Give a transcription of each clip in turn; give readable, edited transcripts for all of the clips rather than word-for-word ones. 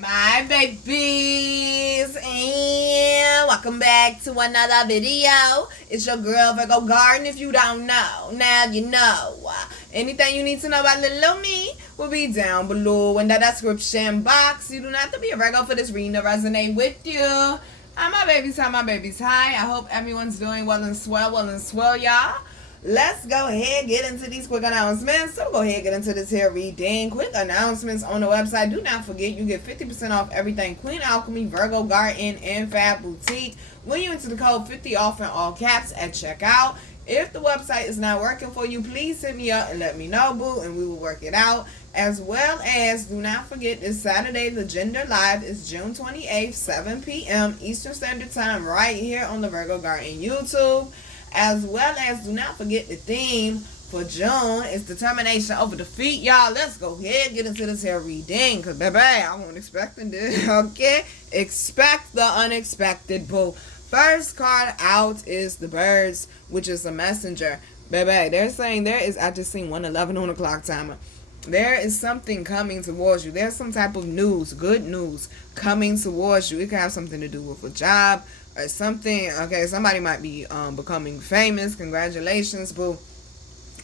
My babies, and welcome back to another video. It's your girl Virgo Garden. If you don't know, now you know. Anything you need to know about little me will be down below in the description box. You do not have to be a Virgo for this reading to resonate with you. Hi my babies, hi my babies, hi. I hope everyone's doing well and swell, y'all. Let's go ahead and get into these quick announcements. So go ahead and get into this here reading. Quick announcements on the website. Do not forget you get 50% off everything Queen Alchemy, Virgo Garden, and FAB Boutique when you enter the code 50 off in all caps at checkout. If the website is not working for you, please hit me up and let me know, boo, and we will work it out. As well as, do not forget this Saturday, the Gender Live is June 28th, 7 p.m. Eastern Standard Time, right here on the Virgo Garden YouTube. As well as, do not forget the theme for June is determination over defeat. Y'all, let's go ahead and get into this here reading. Because, baby, I wasn't expecting this. Okay? Expect the unexpected, boo. First card out is the birds, which is a messenger. Baby, they're saying there is, I just seen 111 on the clock timer. There is something coming towards you. There's some type of news, good news, coming towards you. It can have something to do with a job or something. Okay, somebody might be becoming famous. Congratulations, boo.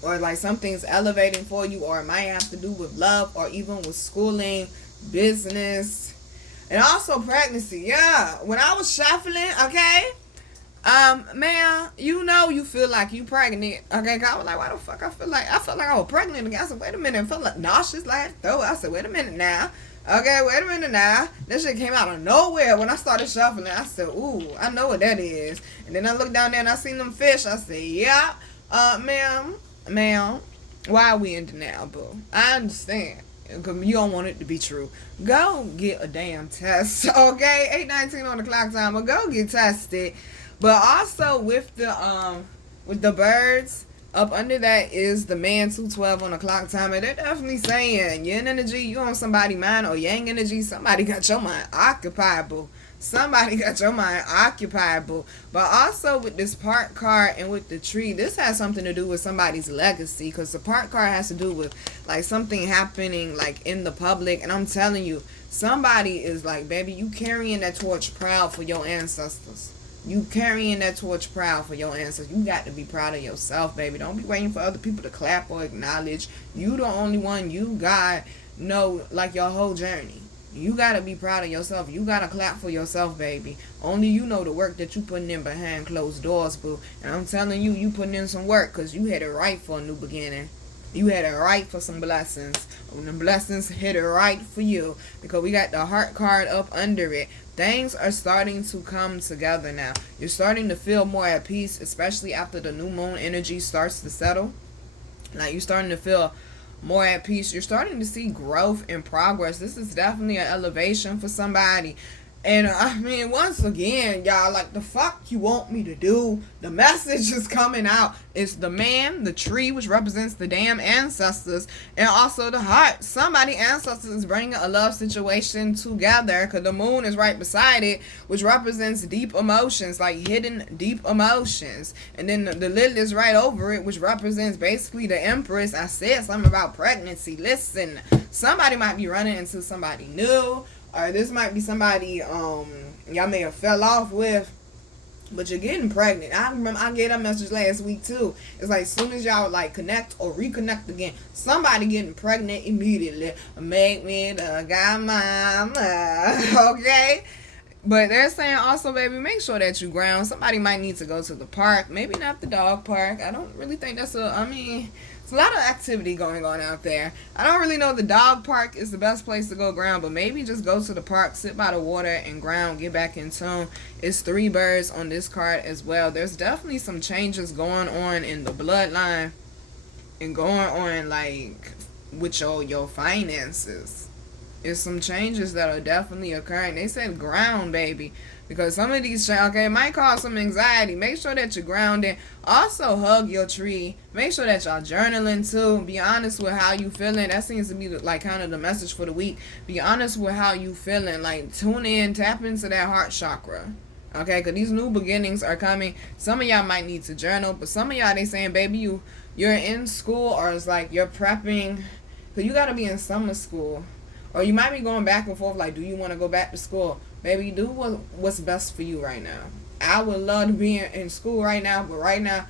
Or like something's elevating for you, or it might have to do with love, or even with schooling, business, and also pregnancy. Yeah, when I was shuffling, okay, man, you know you feel like you pregnant. Okay, I was like, why the fuck I felt like I was pregnant again. I said, wait a minute, I felt like nauseous, like throw. I said, wait a minute now. Okay, wait a minute now. This shit came out of nowhere when I started shuffling. I said, ooh, I know what that is. And then I looked down there and I seen them fish. I said, yeah, ma'am, why are we in denial, boo? I understand. Because you don't want it to be true. Go get a damn test, okay? 8:19 on the clock timer. Go get tested. But also with the birds, up under that is the man 212 on the clock timer. They're definitely saying yin energy, you on somebody's mind, or yang energy, somebody got your mind occupied, boo. Somebody got your mind occupied, boo. But also with this park card and with the tree, this has something to do with somebody's legacy. Because the park card has to do with like something happening like in the public. And I'm telling you, somebody is like, baby, you carrying that torch proud for your ancestors. You carrying that torch proud for your ancestors. You got to be proud of yourself, baby. Don't be waiting for other people to clap or acknowledge. You the only one. You got know like your whole journey. You got to be proud of yourself. You got to clap for yourself, baby. Only you know the work that you putting in behind closed doors, boo. And I'm telling you, you putting in some work because you had it right for a new beginning. You had it right for some blessings. And the blessings hit it right for you. Because we got the heart card up under it. Things are starting to come together now. You're starting to feel more at peace, especially after the new moon energy starts to settle. Like, you're starting to feel more at peace. You're starting to see growth and progress. This is definitely an elevation for somebody. And I mean, once again, y'all, like, the fuck you want me to do? The message is coming out. It's the man, the tree, which represents the damn ancestors, and also the heart. Somebody ancestors is bringing a love situation together, because the moon is right beside it, which represents deep emotions, like hidden deep emotions. And then the lily is right over it, which represents basically the empress. I said something about pregnancy. Listen, somebody might be running into somebody new. Or this might be somebody y'all may have fell off with, but you're getting pregnant. I remember I gave that message last week too. It's like as soon as y'all like connect or reconnect again, somebody getting pregnant immediately. Make me the guy mama, okay? But they're saying also, baby, make sure that you ground. Somebody might need to go to the park. Maybe not the dog park. I don't really think that's it's a lot of activity going on out there. I don't really know the dog park is the best place to go ground, but maybe just go to the park, sit by the water and ground, get back in tune. It's 3 birds on this card as well. There's definitely some changes going on in the bloodline and going on like with your finances. There's some changes that are definitely occurring. They said ground, baby. Because some of these, okay, it might cause some anxiety. Make sure that you're grounded. Also, hug your tree. Make sure that y'all journaling, too. Be honest with how you feeling. That seems to be, like, kind of the message for the week. Be honest with how you feeling. Like, tune in. Tap into that heart chakra. Okay? Because these new beginnings are coming. Some of y'all might need to journal. But some of y'all, they saying, baby, you're in school, or it's like you're prepping. Because you got to be in summer school. Or you might be going back and forth like, do you want to go back to school? Baby, do what's best for you right now. I would love to be in school right now, but right now,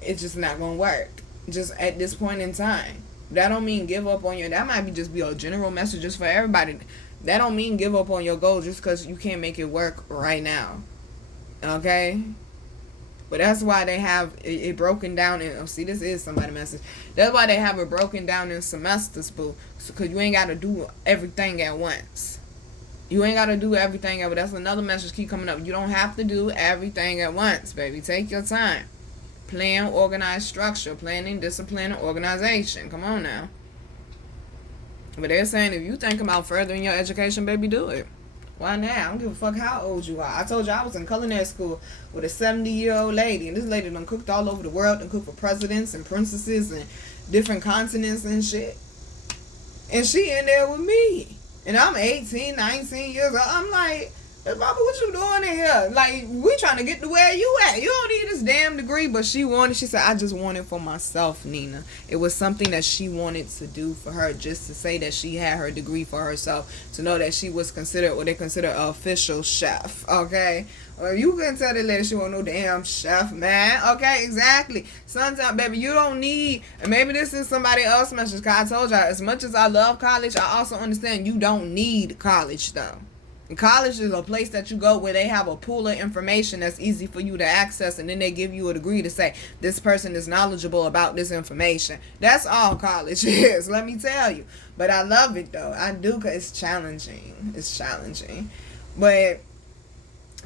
it's just not going to work. Just at this point in time. That don't mean give up on your... That might just be a general message just for everybody. That don't mean give up on your goal just because you can't make it work right now. Okay? But that's why they have it broken down in... Oh, see, this is somebody's message. That's why they have it broken down in semesters, boo. Because you ain't got to do everything at once. You ain't got to do everything at once. That's another message keep coming up. You don't have to do everything at once, baby. Take your time. Plan, organized structure. Planning, discipline, and organization. Come on now. But they're saying if you think about furthering your education, baby, do it. Why not? I don't give a fuck how old you are. I told you I was in culinary school with a 70-year-old lady. And this lady done cooked all over the world. Done cooked for presidents and princesses and different continents and shit. And she in there with me. And I'm 18, 19 years old. I'm like, Baba, what you doing in here? Like, we trying to get to where you at. You don't need this damn degree. But she said, I just want it for myself, Nina. It was something that she wanted to do for her, just to say that she had her degree for herself, to know that she was considered what they consider an official chef, okay? Or you can tell that lady she want no damn chef, man. Okay, exactly. Sometimes, baby, you don't need, and maybe this is somebody else's message, because I told y'all, as much as I love college, I also understand you don't need college, though. And college is a place that you go where they have a pool of information that's easy for you to access, and then they give you a degree to say this person is knowledgeable about this information. That's all college is, let me tell you. But I love it, though. I do, because it's challenging. It's challenging. But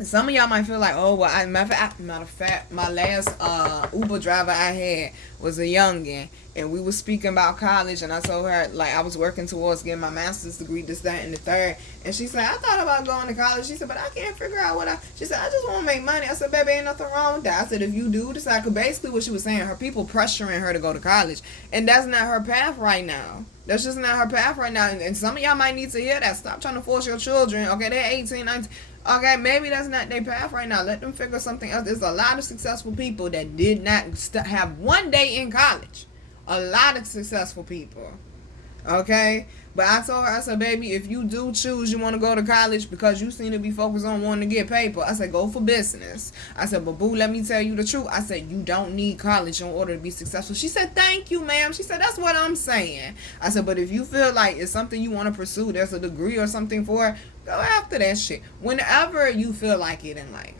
some of y'all might feel like, oh, well, matter of fact, my last Uber driver I had was a youngin', and we were speaking about college, and I told her, like, I was working towards getting my master's degree, this, that, and the third, and she said, I thought about going to college. She said, but I can't figure out she said, I just want to make money. I said, baby, ain't nothing wrong with that. I said, if you do decide, because basically what she was saying, her people pressuring her to go to college, and that's not her path right now. That's just not her path right now, and some of y'all might need to hear that. Stop trying to force your children, okay, they're 18, 19, okay, maybe that's not their path right now. Let them figure something else. There's a lot of successful people that did not have one day in college. A lot of successful people. Okay? But I told her, I said, baby, if you do choose you want to go to college because you seem to be focused on wanting to get paper, I said, go for business. I said, but boo, let me tell you the truth. I said, you don't need college in order to be successful. She said, thank you, ma'am. She said, that's what I'm saying. I said, but if you feel like it's something you want to pursue, there's a degree or something for it, go after that shit. Whenever you feel like it in life.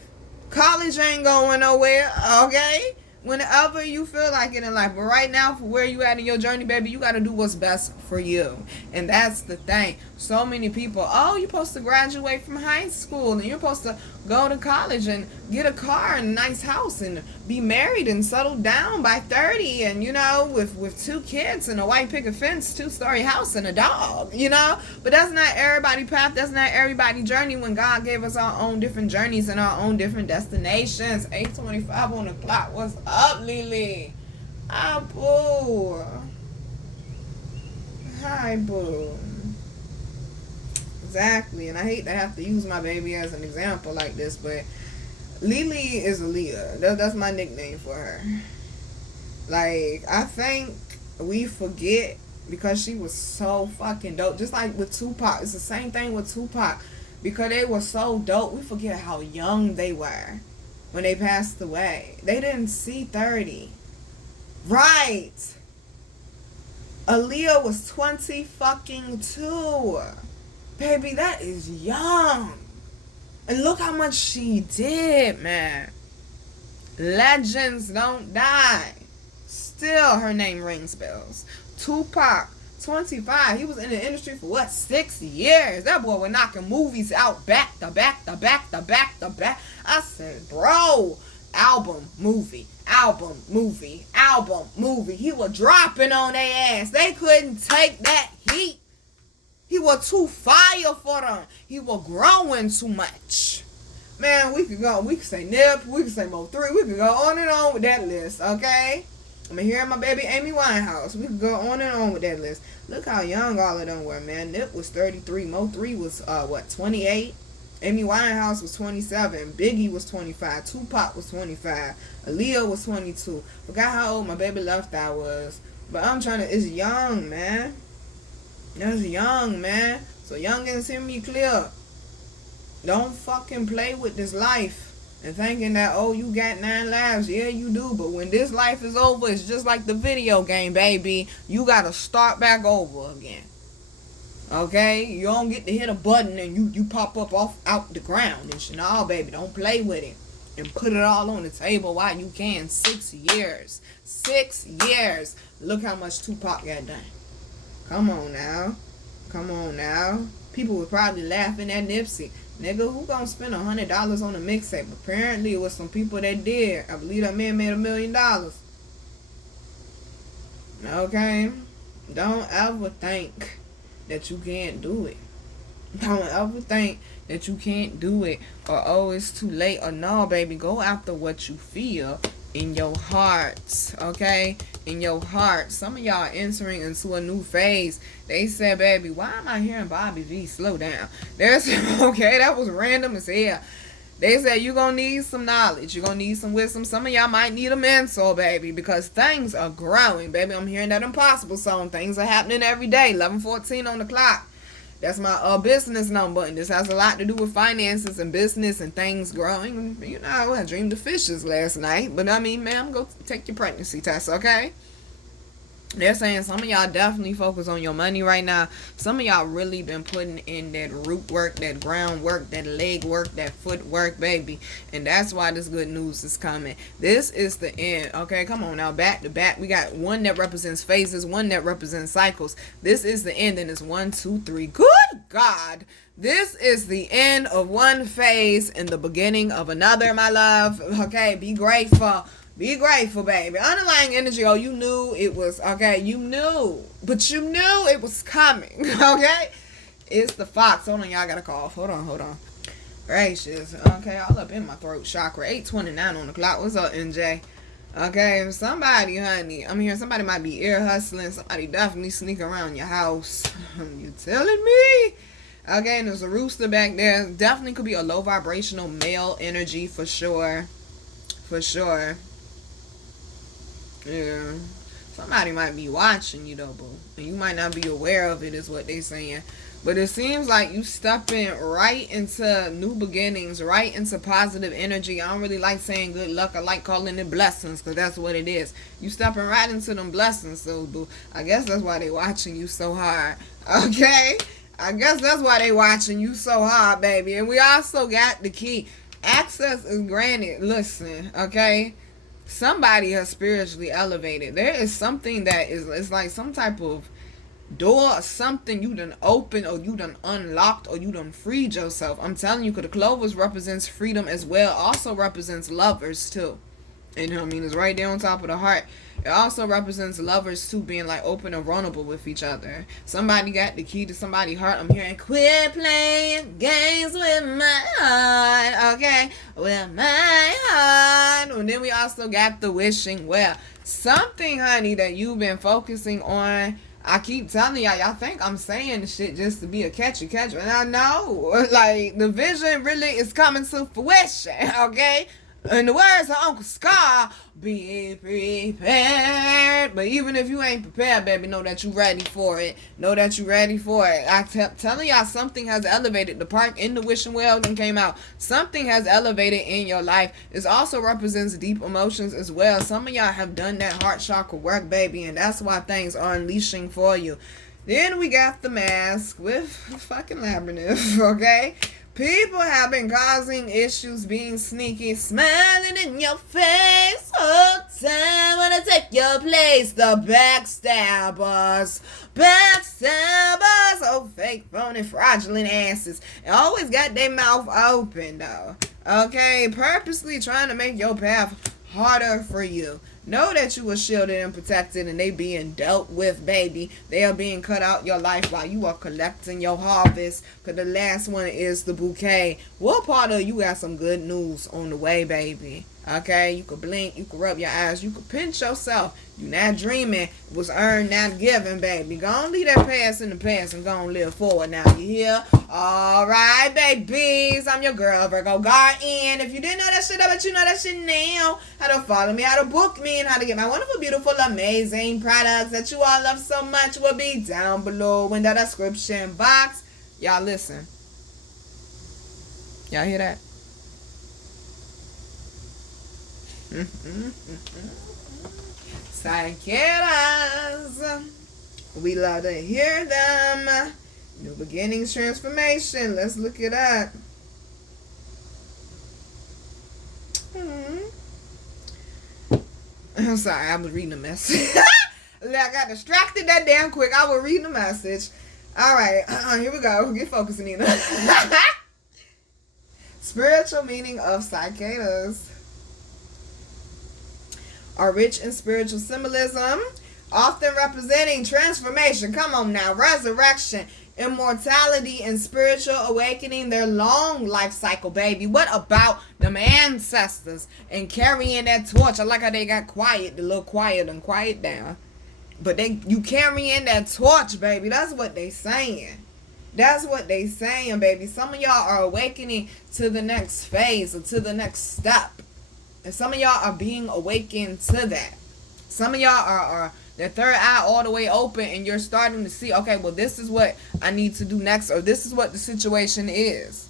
College ain't going nowhere, okay? Whenever you feel like it in life. But right now, for where you at in your journey, baby, you got to do what's best for you. And that's the thing. So many people, oh, you're supposed to graduate from high school, and you're supposed to go to college and get a car and a nice house and be married and settle down by 30, and, you know, with 2 kids and a white picket fence, 2-story house and a dog, you know. But that's not everybody's path. That's not everybody's journey when God gave us our own different journeys and our own different destinations. 8:25 on the clock. What's up, Lily? Hi, boo. Hi, boo. Exactly. And I hate to have to use my baby as an example like this, but Lily is a Leah. That's my nickname for her. Like, I think we forget because she was so fucking dope. Just like with Tupac. It's the same thing with Tupac. Because they were so dope, we forget how young they were when they passed away. They didn't see 30. Right. Aaliyah was 20 fucking 2. Baby, that is young. And look how much she did, man. Legends don't die. Still, her name rings bells. Tupac, 25. He was in the industry for what, 6 years? That boy was knocking movies out back to back to back to back to back. I said, bro, album, movie, album, movie, album, movie. He was dropping on their ass. They couldn't take that heat. He was too fire for them. He was growing too much. Man, we could say Nip, we could say Mo3, we could go on and on with that list, okay? I'm hearing my baby Amy Winehouse. We could go on and on with that list. Look how young all of them were, man. Nip was 33. Mo3 was, 28? Amy Winehouse was 27. Biggie was 25. Tupac was 25. Aaliyah was 22. Forgot how old my baby Left Eye was. But it's young, man. That's young, man. So youngins, hear me clear. Don't fucking play with this life and thinking that, oh, you got 9 lives. Yeah, you do. But when this life is over, it's just like the video game, baby. You gotta start back over again. Okay? You don't get to hit a button and you pop up off out the ground and shit. No, baby, don't play with it. And put it all on the table while you can. 6 years. 6 years. Look how much Tupac got done. Come on now. Come on now. People were probably laughing at Nipsey. Nigga, who gonna spend $100 on a mixtape? Apparently, it was some people that did. I believe that man made $1 million. Okay? Don't ever think that you can't do it. Don't ever think that you can't do it, or oh, it's too late, or no, baby. Go after what you feel in your heart, okay? In your heart. Some of y'all are entering into a new phase. They said, baby, why am I hearing Bobby V? Slow down. There's okay, that was random as hell. They said you're gonna need some knowledge, you're gonna need some wisdom. Some of y'all might need a mentor, baby, because things are growing, baby. I'm hearing that impossible song. Things are happening every day. 11:14 on the clock. That's my business number, and this has a lot to do with finances and business and things growing. You know, I dreamed of fishes last night, but I mean, ma'am, go take your pregnancy test, okay? They're saying some of y'all definitely focus on your money right now. Some of y'all really been putting in that root work, that ground work, that leg work, that foot work, baby. And that's why this good news is coming. This is the end. Okay, come on now. Back to back. We got one that represents phases, one that represents cycles. This is the end, and it's 1, 2, 3. Good God. This is the end of one phase and the beginning of another, my love. Okay, be grateful. Be grateful, baby. Underlying energy, oh, you knew it was, okay, you knew. But you knew it was coming, okay? It's the fox. Hold on, y'all got a cough. Hold on. Gracious. Okay, all up in my throat chakra. 8:29 on the clock. What's up, NJ? Okay, somebody, honey, I'm hearing somebody might be ear hustling. Somebody definitely sneak around your house. You telling me? Okay, and there's a rooster back there. Definitely could be a low vibrational male energy for sure. For sure. Yeah, somebody might be watching you though, boo, and you might not be aware of it, is what they saying. But it seems like you stepping right into new beginnings, right into positive energy. I don't really like saying good luck. I like calling it blessings, because that's what it is. You stepping right into them blessings, so boo. I guess that's why they watching you so hard. Okay, I guess that's why they watching you so hard, baby. And we also got the key. Access is granted. Listen, okay. Somebody has spiritually elevated. There is something that is, it's like some type of door or something you done opened, or you done unlocked, or you done freed yourself. I'm telling you, because the clovers represents freedom as well. Also represents lovers too. And you know what I mean? It's right there on top of the heart. It also represents lovers too, being like open and vulnerable with each other. Somebody got the key to somebody's heart. I'm hearing, quit playing games with my heart. Okay, with my heart. And then we also got the wishing well. Something, honey, that you've been focusing on. I keep telling y'all think I'm saying the shit just to be a catchy. And I know, like, the vision really is coming to fruition, okay? In the words of Uncle Scar, be prepared. But even if you ain't prepared, baby, know that you ready for it. Know that you ready for it. I kept telling y'all something has elevated. The park in the wishing well then came out. Something has elevated in your life. This also represents deep emotions as well. Some of y'all have done that heart chakra work, baby, and that's why things are unleashing for you. Then we got the mask with fucking labyrinth, okay? People have been causing issues, being sneaky, smiling in your face. Oh, time wanna take your place. The backstabbers. Oh, fake, phony, fraudulent asses. And always got their mouth open, though. Okay, purposely trying to make your path harder for you. Know that you are shielded and protected, and they being dealt with, baby. They are being cut out your life while you are collecting your harvest. Because the last one is the bouquet. What part of you got some good news on the way, baby? Okay, you could blink, you could rub your eyes, you could pinch yourself. You not dreaming, it was earned, not given, baby. Go on, leave that past in the past and go on live forward now. You hear? Alright, babies. I'm your girl, Virgo Garden. If you didn't know that shit, I bet you know that shit now. How to follow me, how to book me, and how to get my wonderful, beautiful, amazing products that you all love so much will be down below in the description box. Y'all listen. Y'all hear that? Cicadas, we love to hear them. New beginnings, transformation. Let's look it up. I'm sorry, I was reading a message. I got distracted that damn quick. I was reading a message. All right, here we go. Get focused, Nina. Spiritual meaning of cicadas are rich in spiritual symbolism, often representing transformation. Come on now, resurrection, immortality, and spiritual awakening. Their long life cycle, baby. What about them ancestors and carrying that torch? I like how they got quiet, a little quiet and quiet down. But you carrying that torch, baby. That's what they saying. That's what they saying, baby. Some of y'all are awakening to the next phase or to the next step. And some of y'all are being awakened to that. Some of y'all are their third eye all the way open, and you're starting to see, okay, well, this is what I need to do next, or this is what the situation is.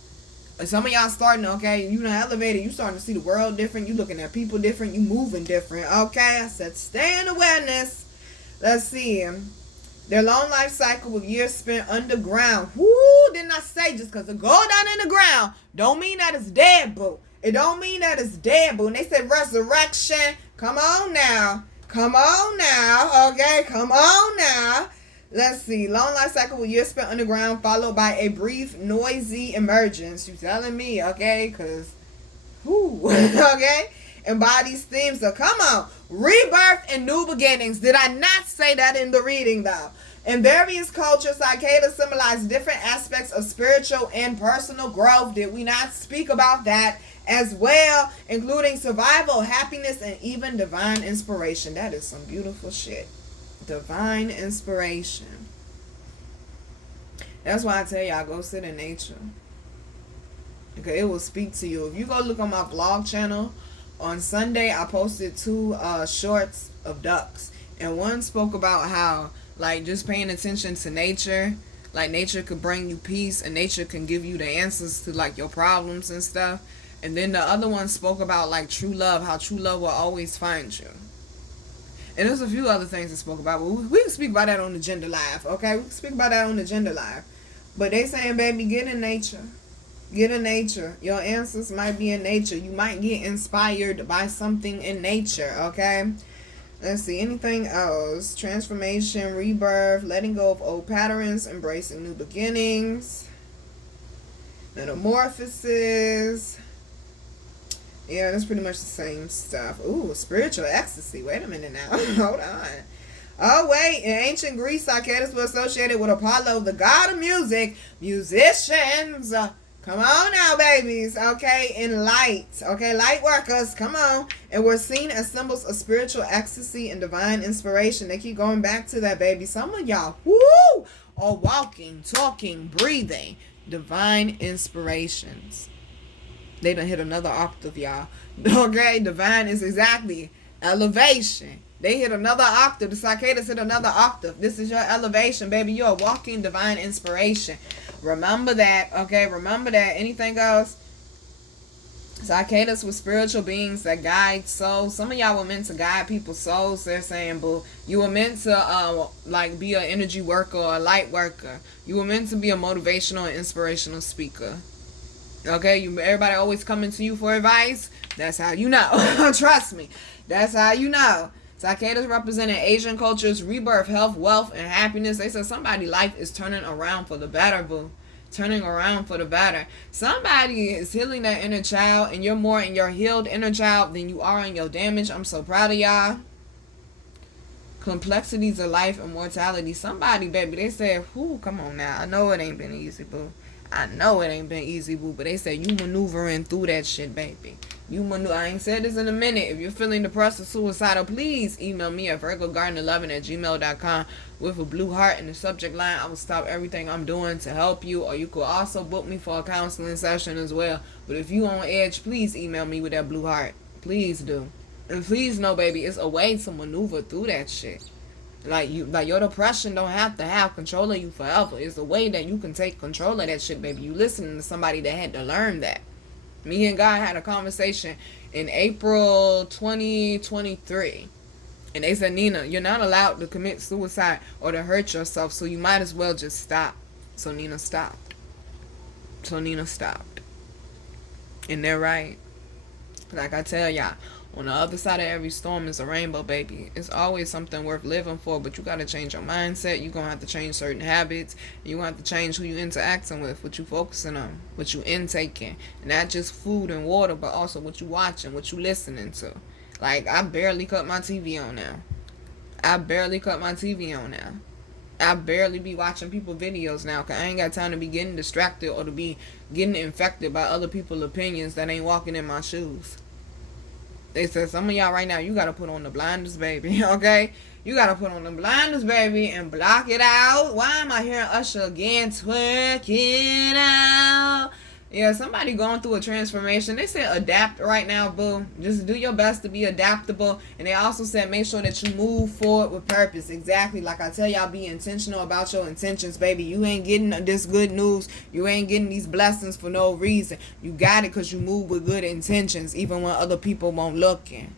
And some of y'all starting, okay, you done elevated, you starting to see the world different, you looking at people different, you moving different, okay? I said stay in awareness. Let's see. Their long life cycle with years spent underground. Whoo, didn't I say just because it go down in the ground don't mean that it's dead, boo. It don't mean that it's dead, boo. And they said resurrection. Come on now. Come on now. Okay, come on now. Let's see. Long life cycle with years spent underground followed by a brief, noisy emergence. You telling me, okay? Because, okay? Embodies themes. So come on. Rebirth and new beginnings. Did I not say that in the reading, though? In various cultures, cicadas symbolize different aspects of spiritual and personal growth. Did we not speak about that as well, including survival, happiness, and even divine inspiration? That is some beautiful shit. Divine inspiration. That's why I tell y'all, go sit in nature. Okay, it will speak to you. If you go look on my vlog channel, on Sunday I posted 2 shorts of ducks. And one spoke about how, like, just paying attention to nature, like, nature could bring you peace and nature can give you the answers to, like, your problems and stuff. And then the other one spoke about, like, true love, how true love will always find you. And there's a few other things it spoke about, but we can speak about that on the Gender Live, okay? We can speak about that on the Gender Live. But they saying, baby, get in nature. Get in nature. Your answers might be in nature. You might get inspired by something in nature, okay? Let's see, anything else? Transformation, rebirth, letting go of old patterns, embracing new beginnings, metamorphosis. Yeah, that's pretty much the same stuff. Ooh, spiritual ecstasy. Wait a minute now. Hold on. Oh, wait. In ancient Greece, cicadas were associated with Apollo, the god of music. Musicians. Come on now, babies. Okay, in light. Okay, light workers. Come on. And we're seen as symbols of spiritual ecstasy and divine inspiration. They keep going back to that, baby. Some of y'all, woo, are walking, talking, breathing divine inspirations. They done hit another octave, y'all. Okay, divine is exactly elevation. They hit another octave. The cicadas hit another octave. This is your elevation, baby. You're a walking divine inspiration. Remember that, okay? Remember that. Anything else? Cicadas were spiritual beings that guide souls. Some of y'all were meant to guide people's souls. They're saying, boo. You were meant to, like, be an energy worker or a light worker. You were meant to be a motivational and inspirational speaker. Okay? Everybody always coming to you for advice. That's how you know. Trust me. That's how you know. Cicadas representing Asian culture's rebirth, health, wealth, and happiness. They said somebody's life is turning around for the better, boo. Turning around for the better. Somebody is healing their inner child, and you're more in your healed inner child than you are in your damage. I'm so proud of y'all. Complexities of life and mortality. Somebody, baby, they said, whoo, come on now. I know it ain't been easy, boo. I know it ain't been easy, boo, but they say you maneuvering through that shit, baby. I ain't said this in a minute. If you're feeling depressed or suicidal, please email me at virgogarden11@gmail.com with a blue heart in the subject line. I will stop everything I'm doing to help you, or you could also book me for a counseling session as well. But if you on edge, please email me with that blue heart. Please do. And please know, baby, it's a way to maneuver through that shit. Like your depression don't have to have control of you forever. It's a way that you can take control of that shit, baby. You listening to somebody that had to learn that. Me and God had a conversation in April 2023. And they said, Nina, you're not allowed to commit suicide or to hurt yourself, so you might as well just stop. So Nina stopped. And they're right. Like I tell y'all, on the other side of every storm is a rainbow, baby. It's always something worth living for, but you got to change your mindset. You're going to have to change certain habits. You're going to have to change who you interacting with, what you focusing on, what you intaking. And not just food and water, but also what you watching, what you listening to. Like, I barely cut my TV on now. I barely be watching people videos now, because I ain't got time to be getting distracted or to be getting infected by other people's opinions that ain't walking in my shoes. They said, some of y'all right now, you got to put on the blinders, baby, okay? You got to put on the blinders, baby, and block it out. Why am I hearing Usher again? Twerk it out. Yeah, somebody going through a transformation. They said adapt right now, boo. Just do your best to be adaptable. And they also said make sure that you move forward with purpose. Exactly. Like I tell y'all, be intentional about your intentions, baby. You ain't getting this good news. You ain't getting these blessings for no reason. You got it because you move with good intentions, even when other people won't looking.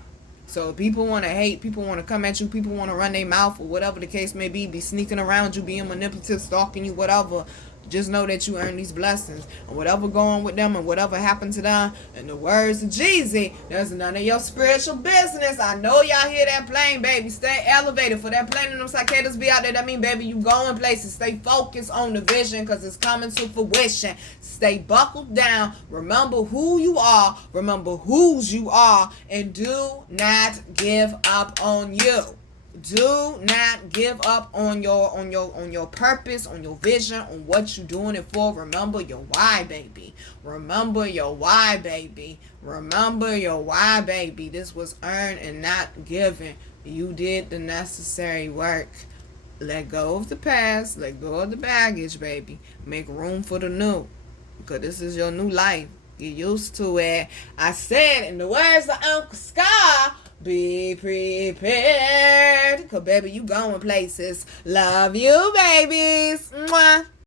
So if people want to hate, people want to come at you, people want to run their mouth, or whatever the case may be sneaking around you, being manipulative, stalking you, whatever. Just know that you earn these blessings. And whatever going with them and whatever happened to them, in the words of Jeezy, there's none of your spiritual business. I know y'all hear that plane, baby. Stay elevated. For that plane and them cicadas be out there, that mean, baby, you going places. Stay focused on the vision, because it's coming to fruition. Stay buckled down. Remember who you are. Remember whose you are. And do not give up on you. Do not give up on your purpose, on your vision, on what you're doing it for. Remember your why, baby. Remember your why, baby. Remember your why, baby. This was earned and not given. You did the necessary work. Let go of the past. Let go of the baggage, baby. Make room for the new, because this is your new life. Get used to it. I said, in the words of Uncle Scar, be prepared, because baby, you going places. Love you, babies. Mwah.